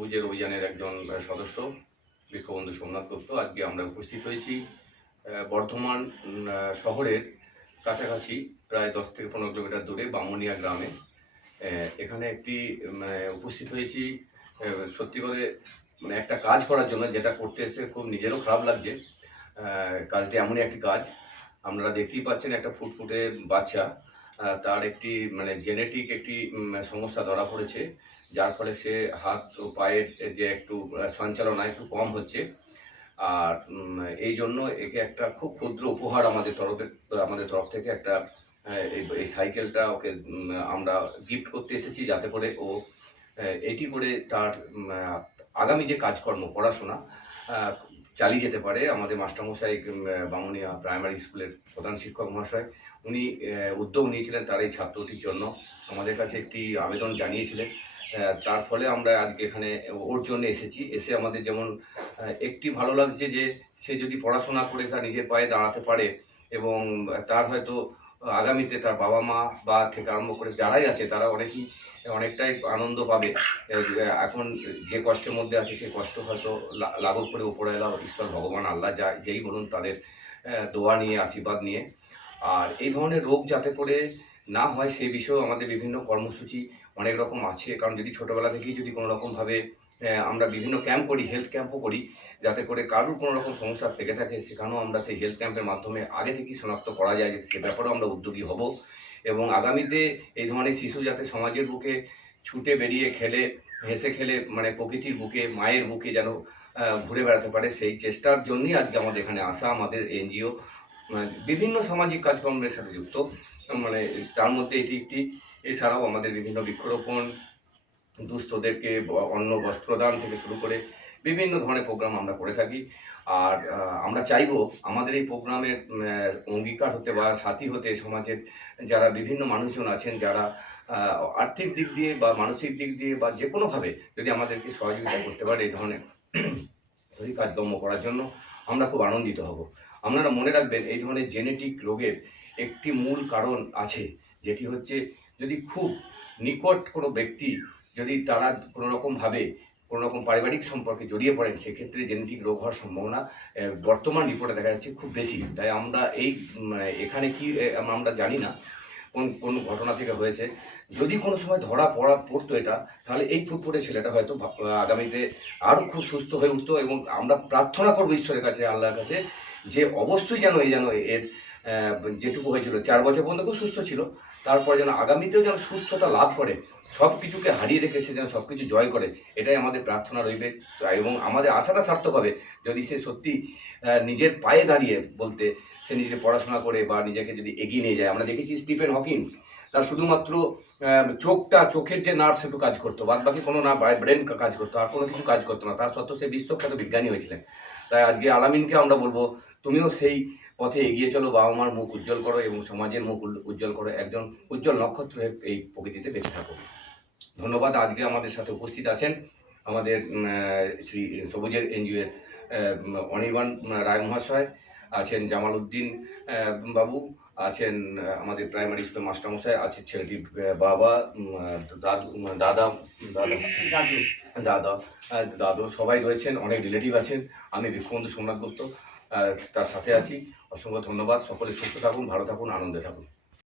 সবুজের অভিযানের একজন সদস্য, বিক্ষবন্ধু সোমনাথ গুপ্ত। আজকে আমরা উপস্থিত হয়েছি বর্ধমান শহরের কাছাকাছি, প্রায় দশ থেকে পনেরো কিলোমিটার দূরে বামুনিয়া গ্রামে। এখানে একটি মানে উপস্থিত হয়েছি সত্যি করে মানে একটা কাজ করার জন্য যেটা করতে এসে খুব নিজেরও খারাপ লাগছে। কাজটি এমনই একটি কাজ। আপনারা দেখতেই পাচ্ছেন একটা ফুটফুটে বাচ্চা তার একটি মানে জেনেটিক একটি সমস্যা ধরা পড়েছে, যার ফলে সে হাত ও পায়ের যে একটু সঞ্চালনা একটু কম হচ্ছে। আর এই জন্য একে একটা খুব ক্ষুদ্র উপহার আমাদের তরফে, আমাদের তরফ থেকে একটা এই সাইকেলটা ওকে আমরা গিফট করতে এসেছি যাতে করে ও এটি করে তার আগামী যে কাজকর্ম, পড়াশোনা চালিয়ে যেতে পারে। আমাদের মাস্টারমশাই বামুনিয়া প্রাইমারি স্কুলের প্রধান শিক্ষক মহাশয়, উনি উদ্যোগ নিয়েছিলেন তার এই ছাত্রটির জন্য। আমাদের কাছে একটি আবেদন জানিয়েছিলেন। তার ফলে আমরা আজকে এখানে ওর জন্য এসেছি। এসে আমাদের যেমন একটি ভালো লাগছে যে সে যদি পড়াশোনা করে তার নিজের পায়ে দাঁড়াতে পারে এবং তার হয়তো আগামীতে তার বাবা মা বা থেকে আরম্ভ করে যারাই আছে, তারা অনেকই, অনেকটাই আনন্দ পাবে। এখন যে কষ্টের মধ্যে আছে সেই কষ্ট হয়তো লাঘব করে উপরে এলা। ঈশ্বর, ভগবান, আল্লাহ যা, যেই বলুন তাদের দোয়া নিয়ে, আশীর্বাদ নিয়ে। আর এই ধরনের রোগ যাতে করে না হয় সেই বিষয়েও আমাদের বিভিন্ন কর্মসূচি অনেক রকম আছে। কারণ যদি ছোটোবেলা থেকেই যদি কোনো রকমভাবে আমরা বিভিন্ন ক্যাম্প করি হেলথ ক্যাম্পও করি, যাতে করে কারোর কোনো রকম সমস্যা থেকে থাকে, সেখানেও আমরা সেই হেলথ ক্যাম্পের মাধ্যমে আগে থেকেই শনাক্ত করা যায় সে ব্যাপারেও আমরা উদ্যোগী হব। এবং আগামীতে এই ধরনের শিশু যাতে সমাজের বুকে ছুটে বেরিয়ে খেলে, হেসে খেলে মানে প্রকৃতির বুকে, মায়ের বুকে যেন ঘুরে বেড়াতে পারে, সেই চেষ্টার জন্যই আজকে আমাদের এখানে আসা, আমাদের এনজিও বিভিন্ন সামাজিক কাজকর্মের সাথে যুক্ত। মানে তার মধ্যে এটি একটি, এছাড়াও আমাদের বিভিন্ন বৃক্ষরোপণ দুস্থদেরকে অন্ন, বস্ত্রদান থেকে শুরু করে বিভিন্ন ধরনের প্রোগ্রাম আমরা করে থাকি। আর আমরা চাইব আমাদের এই প্রোগ্রামের অঙ্গীকার হতে বা সাথী হতে সমাজের যারা বিভিন্ন মানুষজন আছেন, যারা আর্থিক দিক দিয়ে বা মানসিক দিক দিয়ে বা যে কোনোভাবে যদি আমাদেরকে সহযোগিতা করতে পারে এই ধরনের কাজকর্ম করার জন্য আমরা খুব আনন্দিত হব। আপনারা মনে রাখবেন এই ধরনের জেনেটিক রোগের একটি মূল কারণ আছে, যেটি হচ্ছে যদি খুব নিকট কোনো ব্যক্তি যদি তারা কোনো রকমভাবে কোনো রকম পারিবারিক সম্পর্কে জড়িয়ে পড়েন, সেক্ষেত্রে জেনেটিক রোগ হওয়ার সম্ভাবনা বর্তমান রিপোর্টে দেখা যাচ্ছে খুব বেশি। তাই আমরা এই এখানে কি আমরা জানি না কোন কোন ঘটনা থেকে হয়েছে। যদি কোনো সময় ধরা পড়া, পড়তো এটা, তাহলে এই ফুটফুটে ছেলেটা হয়তো আগামীতে আরও খুব সুস্থ হয়ে উঠতো এবং আমরা প্রার্থনা করব ঈশ্বরের কাছে, আল্লাহর কাছে, যে অবশ্যই যেন এই যেন এর যেটুকু হয়েছিল, চার বছর পর্যন্ত খুব সুস্থ ছিল। তারপর যেন আগামীতেও যেন সুস্থতা লাভ করে, সব কিছুকে হারিয়ে রেখে সে যেন সব কিছু জয় করে, এটাই আমাদের প্রার্থনা রইবে। এবং আমাদের আশাটা সার্থক হবে, যদি সে সত্যি নিজের পায়ে দাঁড়িয়ে বলতে, সে নিজেকে পড়াশোনা করে বা নিজেকে যদি এগিয়ে নিয়ে যায়। আমরা দেখেছি স্টিফেন হকিন্স, তার শুধুমাত্র চোখটা চোখের যে নার্ভস, একটু কাজ করতো, বাদ বাকি কোনো না ব্রেন কাজ করতো, আর কোনো কিছু কাজ করতো না। তার সত্ত্বেও সে বিশ্বখ্যাত বিজ্ঞানী হয়েছিলেন। তাই আজকে আলামিনকে আমরা বলব, তুমিও সেই পথে এগিয়ে চলো, বাবা মার মুখ উজ্জ্বল করো এবং সমাজের মুখ উজ্জ্বল করো, একজন উজ্জ্বল নক্ষত্র এই প্রকৃতিতে বেঁচে থাকো। ধন্যবাদ আজকে আমাদের সাথে উপস্থিত আছেন আমাদের শ্রী সবুজের এনজিওর অনির্বাণ রায় মহাশয়, আছেন জামাল উদ্দিন বাবু, আছেন আমাদের প্রাইমারি স্কুলের মাস্টারমশাই আছে ছেলেটির বাবা দাদু দাদা দাদা দাদা দাদু সবাই রয়েছেন, অনেক রিলেটিভ আছেন। আমি বিক্ষবন্ধু সোমনাথ গুপ্ত তার সাথে আছি। অসংখ্য ধন্যবাদ। সকলে সুস্থ থাকুন ভালো থাকুন আনন্দে থাকুন।